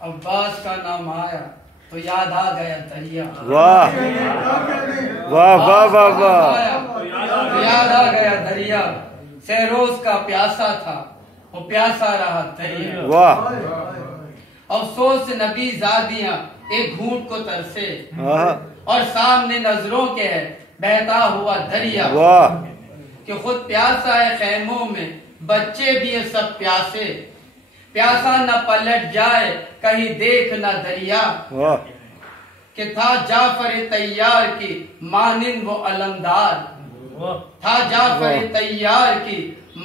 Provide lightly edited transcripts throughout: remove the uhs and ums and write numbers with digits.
عباس کا نام آیا تو یاد آ گیا دریا. واہ واہ واہ واہ واہ. یاد آ گیا دریا. سہروز کا پیاسا تھا وہ پیاسا رہا دریا. واہ. افسوس نبی زادیاں ایک گھونٹ کو ترسے آہا. اور سامنے نظروں کے ہے بہتا ہوا دریا. واہ. کہ خود پیاسا ہے خیموں میں بچے بھی ہیں سب پیاسے. پیاسا نہ پلٹ جائے کہیں دیکھ نہ دریا. واہ. کہ تھا جعفر طیار کی مانند وہ علمدار. تھا جعفر طیار کی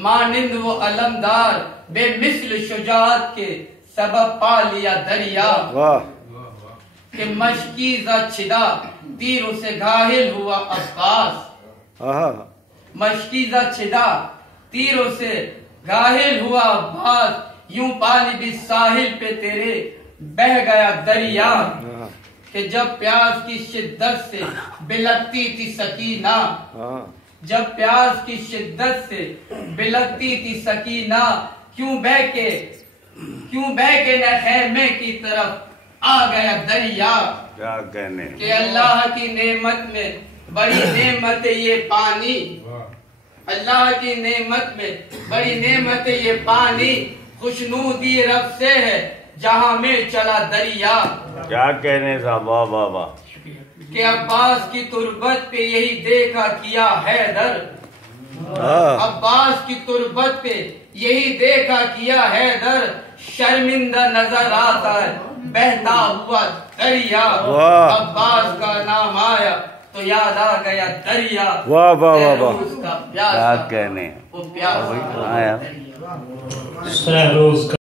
مانند وہ علمدار. بے مثل شجاعت کے سبب پا لیا دریا. واہ. کہ مشکیزہ چھدا تیروں سے گھائل ہوا عباس. آہا. مشکیزہ چھدا تیروں سے گھائل ہوا عباس. یوں پانی بھی ساحل پہ تیرے بہ گیا دریا. کہ جب پیاس کی شدت سے بلکتی تھی سکینہ. جب پیاس کی شدت سے بلکتی تھی سکینہ. کیوں بہ کے نہ خیمے کی طرف آ گیا دریا. کیا کہنے. کہ اللہ کی نعمت میں بڑی نعمت ہے یہ پانی. اللہ کی نعمت میں بڑی نعمت ہے یہ پانی. خوشنودی رب سے ہے جہاں میں چلا دریا. کیا کہنے صاحب. واہ واہ واہ. کہ عباس کی تربت پہ یہی دیکھا کیا حیدر. عباس کی تربت پہ یہی دیکھا کیا حیدر. شرمندہ نظر آتا ہے بہتا ہوا دریا. عباس کا نام آیا تو یاد آ گیا دریا. واہ واہ واہ واہ. کیا کہنے. وہ پیاسا آیا. سہروز